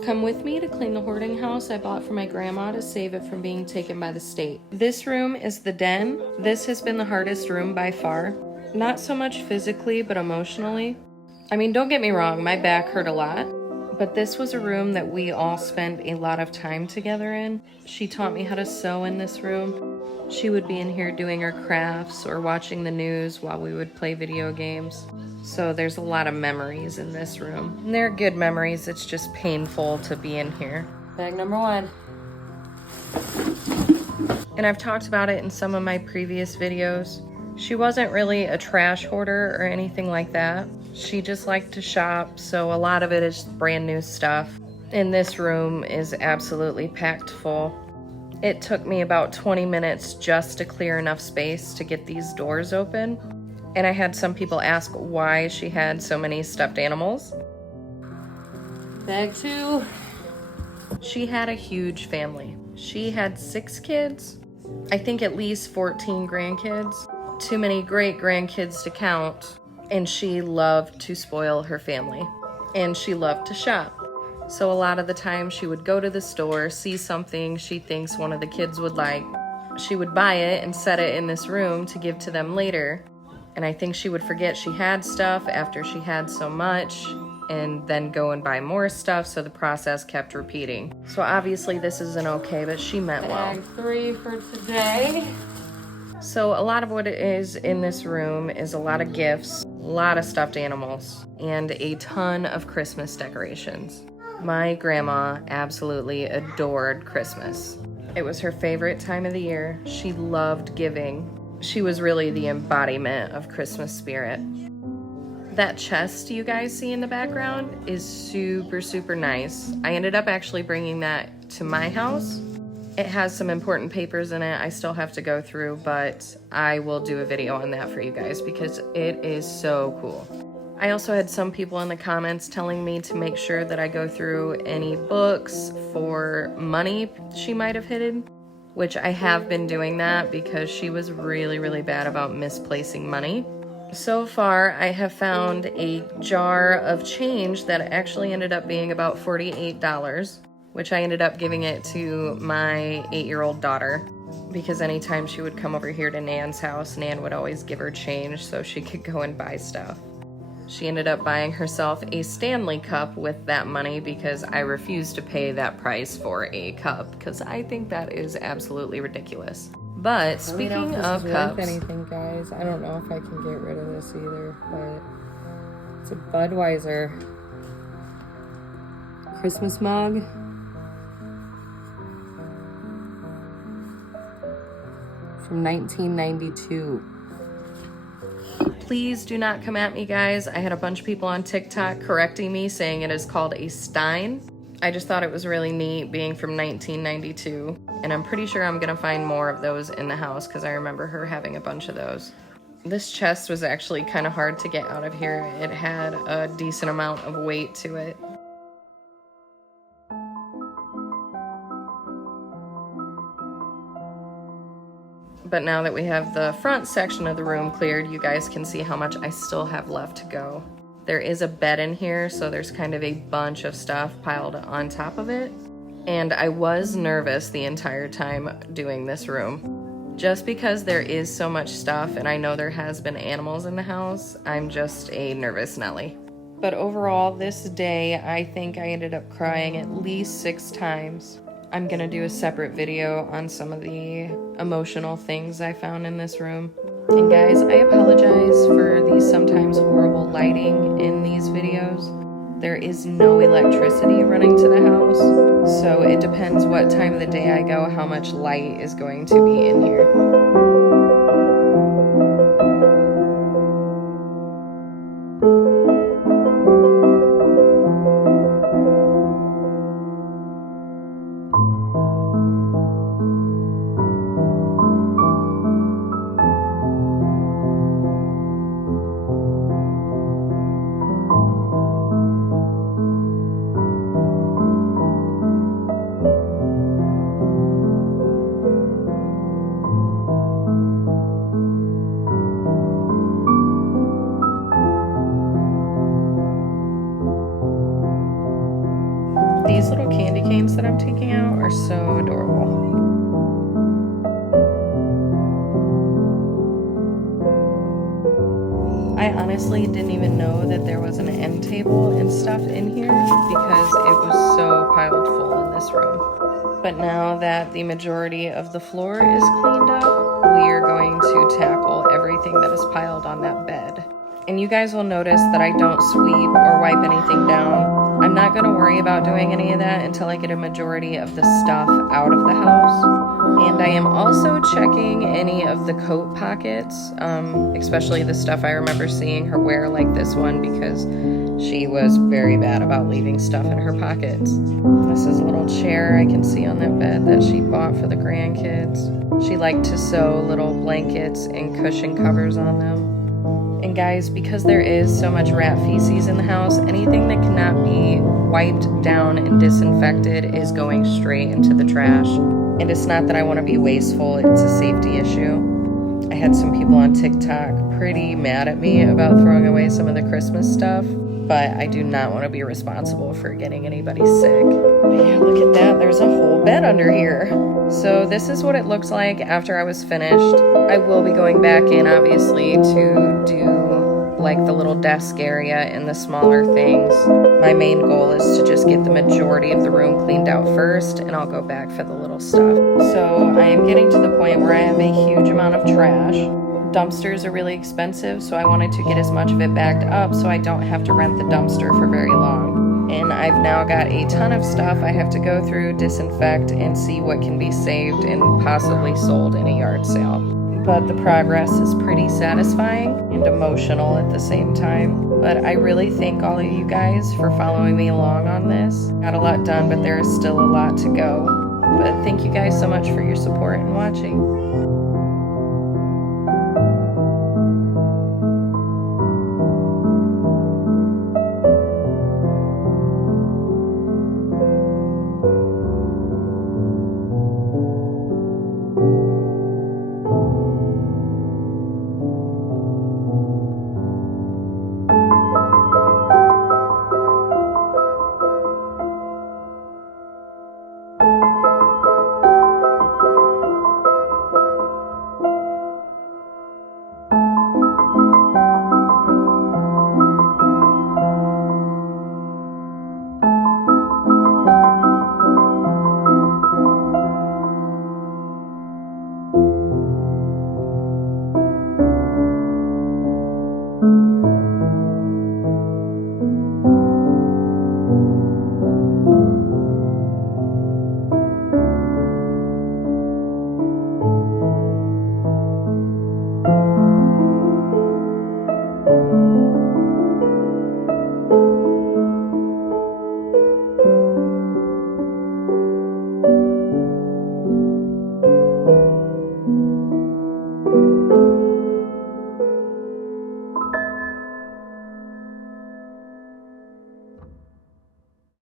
Come with me to clean the hoarding house I bought for my grandma to save it from being taken by the state. This room is the den. This has been the hardest room by far. Not so much physically, but emotionally. I mean, don't get me wrong, my back hurt a lot, but this was a room that we all spent a lot of time together in. She taught me how to sew in this room. She would be in here doing her crafts or watching the news while we would play video games. So there's a lot of memories in this room. And they're good memories, it's just painful to be in here. Bag number 1. And I've talked about it in some of my previous videos. She wasn't really a trash hoarder or anything like that. She just liked to shop, so a lot of it is brand new stuff. And this room is absolutely packed full. It took me about 20 minutes just to clear enough space to get these doors open. And I had some people ask why she had so many stuffed animals. Bag 2. She had a huge family. She had 6 kids, I think at least 14 grandkids. Too many great-grandkids to count. And she loved to spoil her family. And she loved to shop. So a lot of the time she would go to the store, see something she thinks one of the kids would like. She would buy it and set it in this room to give to them later. And I think she would forget she had stuff after she had so much and then go and buy more stuff, so the process kept repeating. So obviously this isn't okay, but she meant well. Bag 3 for today. So a lot of what it is in this room is a lot of gifts, a lot of stuffed animals, and a ton of Christmas decorations. My grandma absolutely adored Christmas. It was her favorite time of the year. She loved giving. She was really the embodiment of Christmas spirit. That chest you guys see in the background is super, super nice. I ended up actually bringing that to my house. It has some important papers in it I still have to go through, but I will do a video on that for you guys because it is so cool. I also had some people in the comments telling me to make sure that I go through any books for money she might have hidden, which I have been doing that because she was really, really bad about misplacing money. So far, I have found a jar of change that actually ended up being about $48, which I ended up giving it to my 8-year-old daughter because anytime she would come over here to Nan's house, Nan would always give her change so she could go and buy stuff. She ended up buying herself a Stanley cup with that money because I refused to pay that price for a cup because I think that is absolutely ridiculous. But speaking of cups, anything, guys, I don't know if I can get rid of this either, but it's a Budweiser Christmas mug. From 1992. Please do not come at me, guys. I had a bunch of people on TikTok correcting me, saying it is called a Stein. I just thought it was really neat being from 1992, and I'm pretty sure I'm gonna find more of those in the house because I remember her having a bunch of those. This chest was actually kind of hard to get out of here. It had a decent amount of weight to it. But now that we have the front section of the room cleared, you guys can see how much I still have left to go. There is a bed in here, so there's kind of a bunch of stuff piled on top of it. And I was nervous the entire time doing this room. Just because there is so much stuff and I know there has been animals in the house, I'm just a nervous Nelly. But overall, this day, I think I ended up crying at least 6 times. I'm gonna do a separate video on some of the emotional things I found in this room. And guys, I apologize for the sometimes horrible lighting in these videos. There is no electricity running to the house, so it depends what time of the day I go, how much light is going to be in here. these little candy canes that I'm taking out are so adorable. I honestly didn't even know that there was an end table and stuff in here because it was so piled full in this room. But now that the majority of the floor is cleaned up, we are going to tackle everything that is piled on that bed. And you guys will notice that I don't sweep or wipe anything down. I'm not going to worry about doing any of that until I get a majority of the stuff out of the house. And I am also checking any of the coat pockets, especially the stuff I remember seeing her wear, like this one, because she was very bad about leaving stuff in her pockets. This is a little chair I can see on that bed that she bought for the grandkids. She liked to sew little blankets and cushion covers on them. And guys, because there is so much rat feces in the house, anything that cannot be wiped down and disinfected is going straight into the trash. And it's not that I want to be wasteful, it's a safety issue. I had some people on TikTok pretty mad at me about throwing away some of the Christmas stuff, but I do not want to be responsible for getting anybody sick. But yeah, look at that, there's a whole bed under here. So this is what it looks like after I was finished. I will be going back in, obviously, to do like the little desk area and the smaller things. My main goal is to just get the majority of the room cleaned out first, and I'll go back for the little stuff. So I am getting to the point where I have a huge amount of trash. Dumpsters are really expensive, so I wanted to get as much of it backed up so I don't have to rent the dumpster for very long. And I've now got a ton of stuff I have to go through, disinfect, and see what can be saved and possibly sold in a yard sale. But the progress is pretty satisfying and emotional at the same time. But I really thank all of you guys for following me along on this. Got a lot done, but there is still a lot to go. But thank you guys so much for your support and watching.